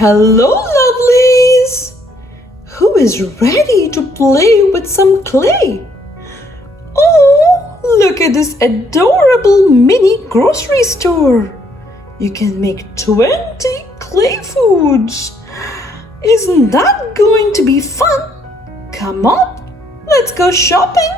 Hello, lovelies! Who is ready to play with some clay? Oh, look at this adorable mini grocery store. You can make 20 clay foods. Isn't that going to be fun? Come on, let's go shopping.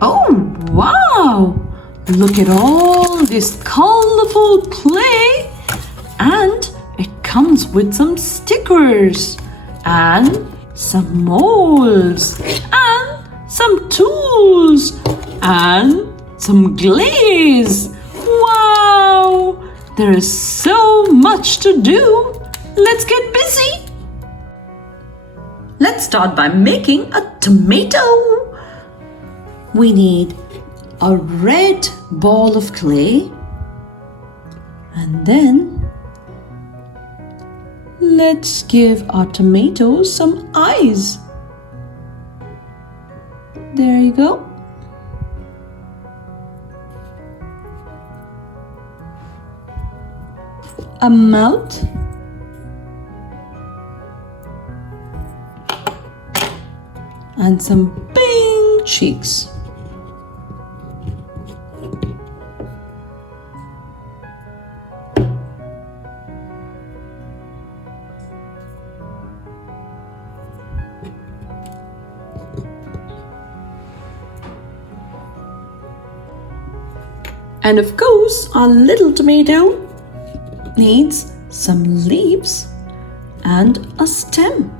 Oh, wow! Look at all this colorful clay, and it comes with some stickers and some molds and some tools and some glaze. Wow! There is so much to do. Let's get busy. Let's start by making a tomato. We need a red ball of clay, and then let's give our tomatoes some eyes. There you go. A mouth. And some pink cheeks. And of course, our little tomato needs some leaves and a stem.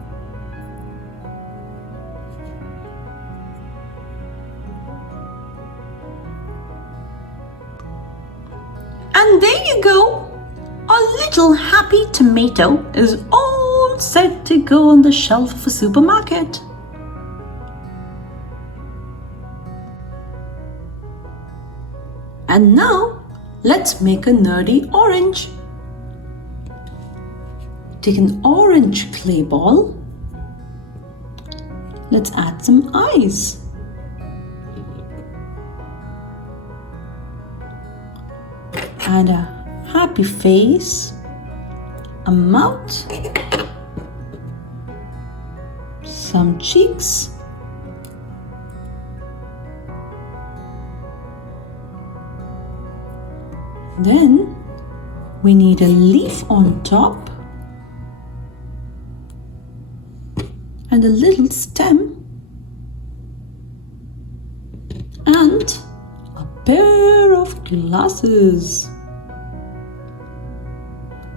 And there you go! Our little happy tomato is all set to go on the shelf of a supermarket. And now, let's make a nerdy orange. Take an orange clay ball. Let's add some eyes. And a happy face, a mouth, some cheeks, then we need a leaf on top and a little stem and a pair of glasses.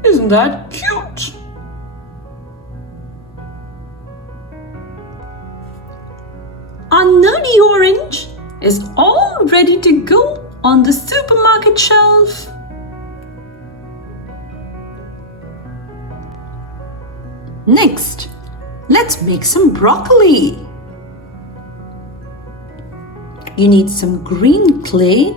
Isn't that cute? Our nerdy orange is all ready to go on the supermarket shelf. Next, let's make some broccoli. You need some green clay,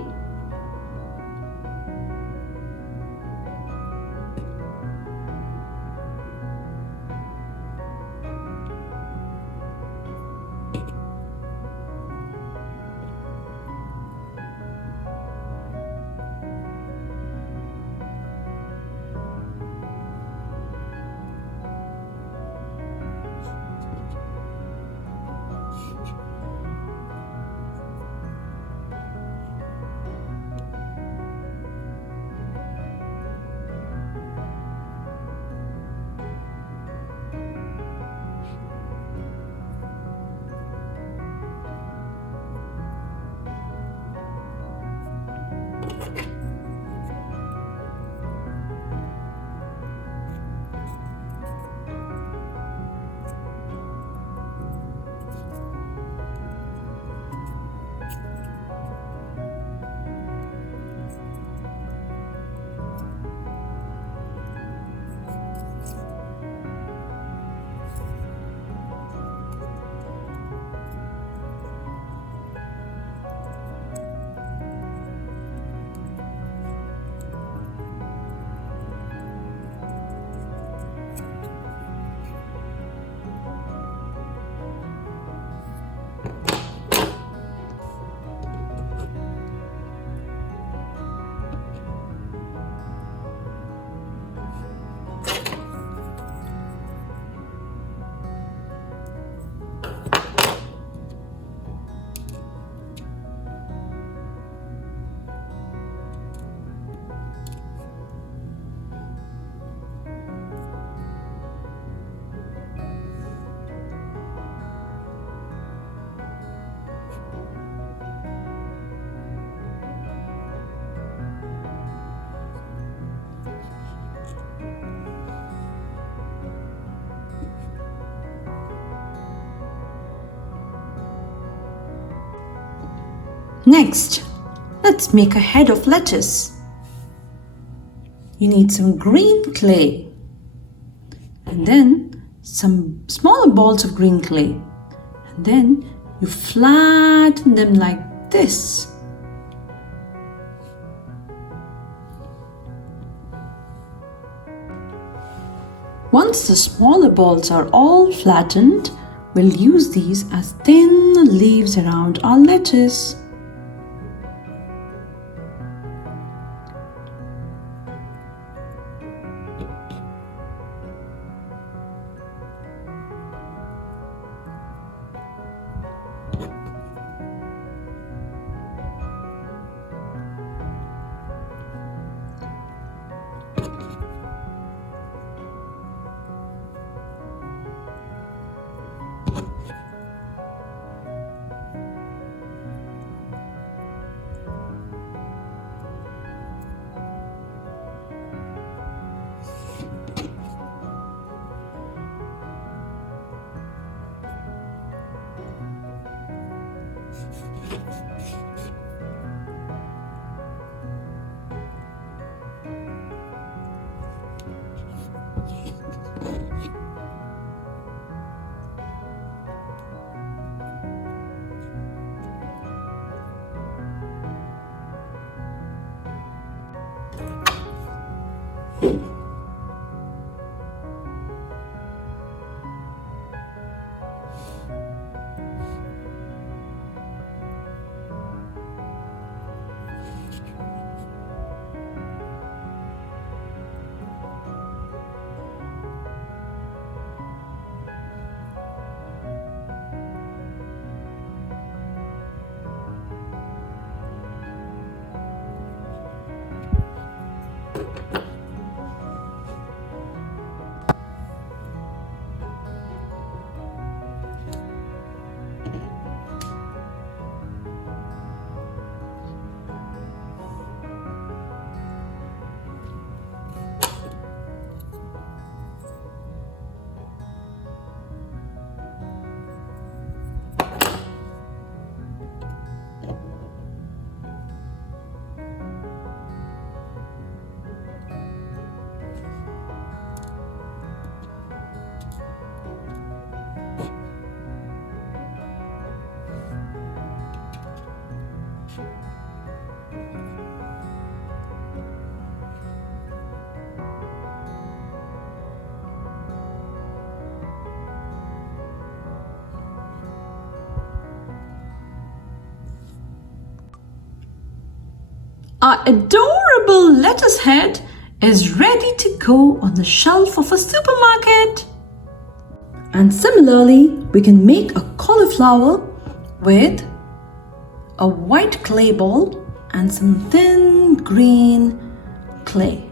Next, let's make a head of lettuce. You need some green clay and then some smaller balls of green clay. And then you flatten them like this. Once the smaller balls are all flattened, we'll use these as thin leaves around our lettuce. Our adorable lettuce head is ready to go on the shelf of a supermarket. And similarly, we can make a cauliflower with a white clay ball and some thin green clay.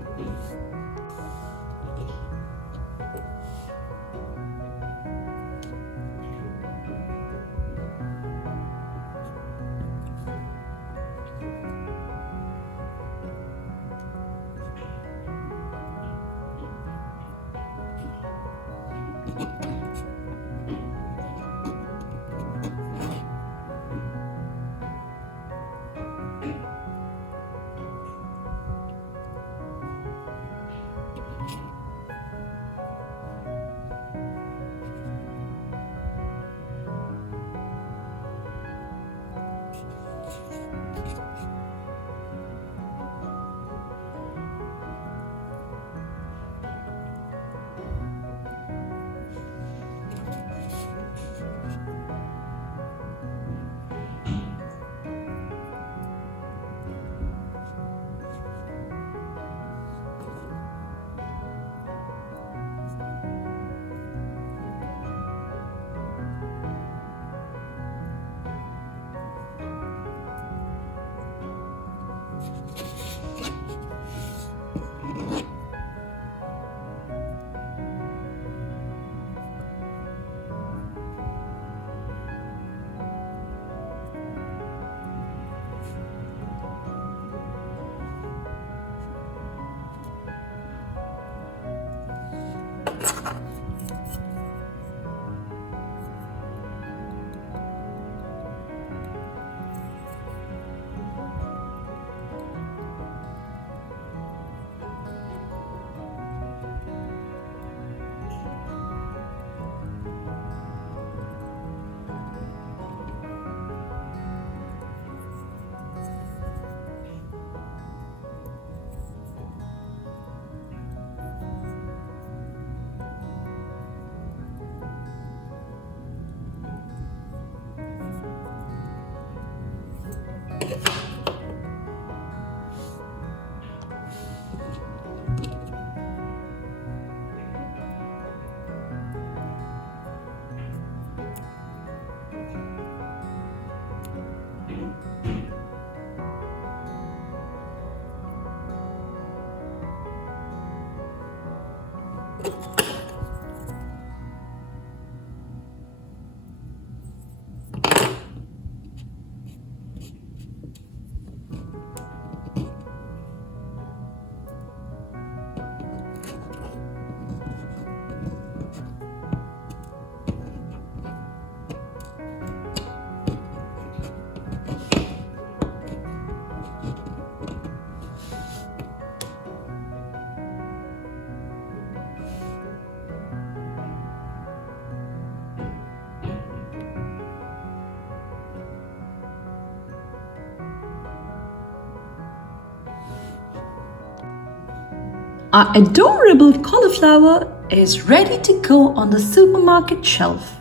Our adorable cauliflower is ready to go on the supermarket shelf.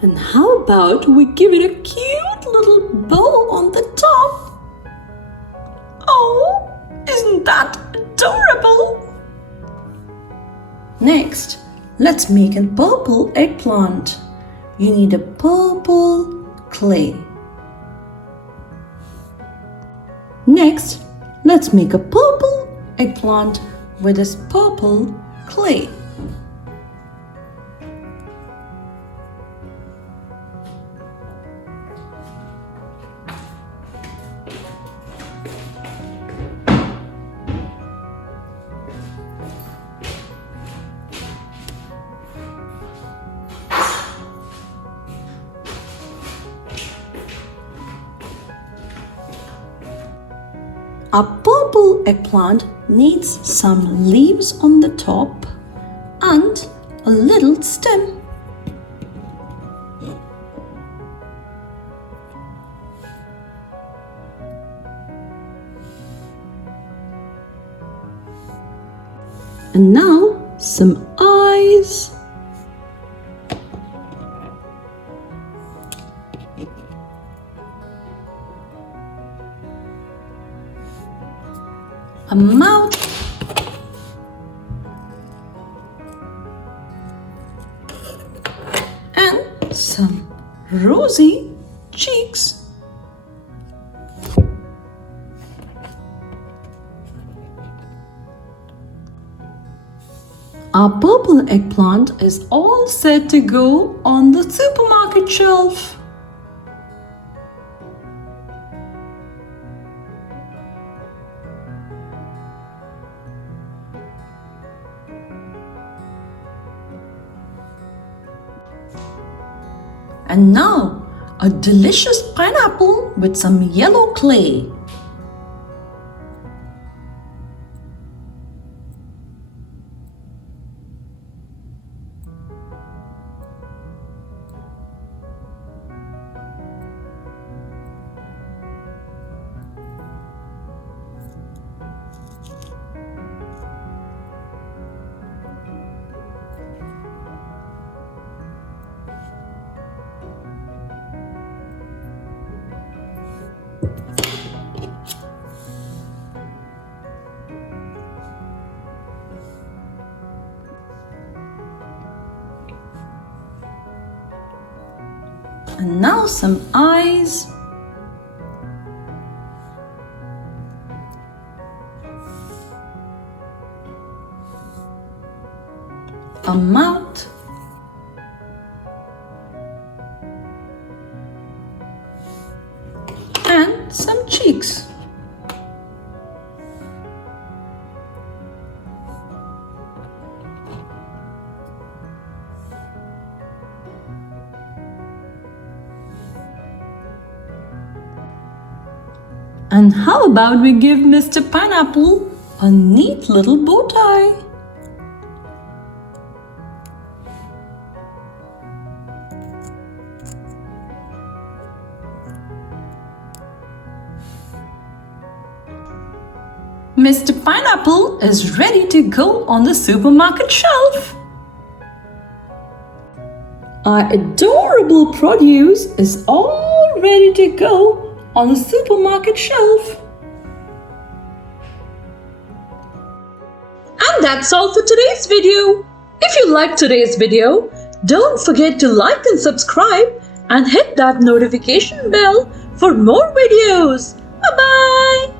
And how about we give it a cute little bow on the top? Oh, isn't that adorable? Next, let's make a purple eggplant. You need a purple clay. Next, let's make a purple eggplant with this purple clay. Our purple eggplant needs some leaves on the top and a little stem. And now some eyes. A mouth, and some rosy cheeks. Our purple eggplant is all set to go on the supermarket shelf. And now, a delicious pineapple with some yellow clay. And now some eyes. A mouth. And some cheeks. And how about we give Mr. Pineapple a neat little bow tie? Mr. Pineapple is ready to go on the supermarket shelf. Our adorable produce is all ready to go on the supermarket shelf. And that's all for today's video. If you liked today's video, don't forget to like and subscribe and hit that notification bell for more videos. Bye-bye.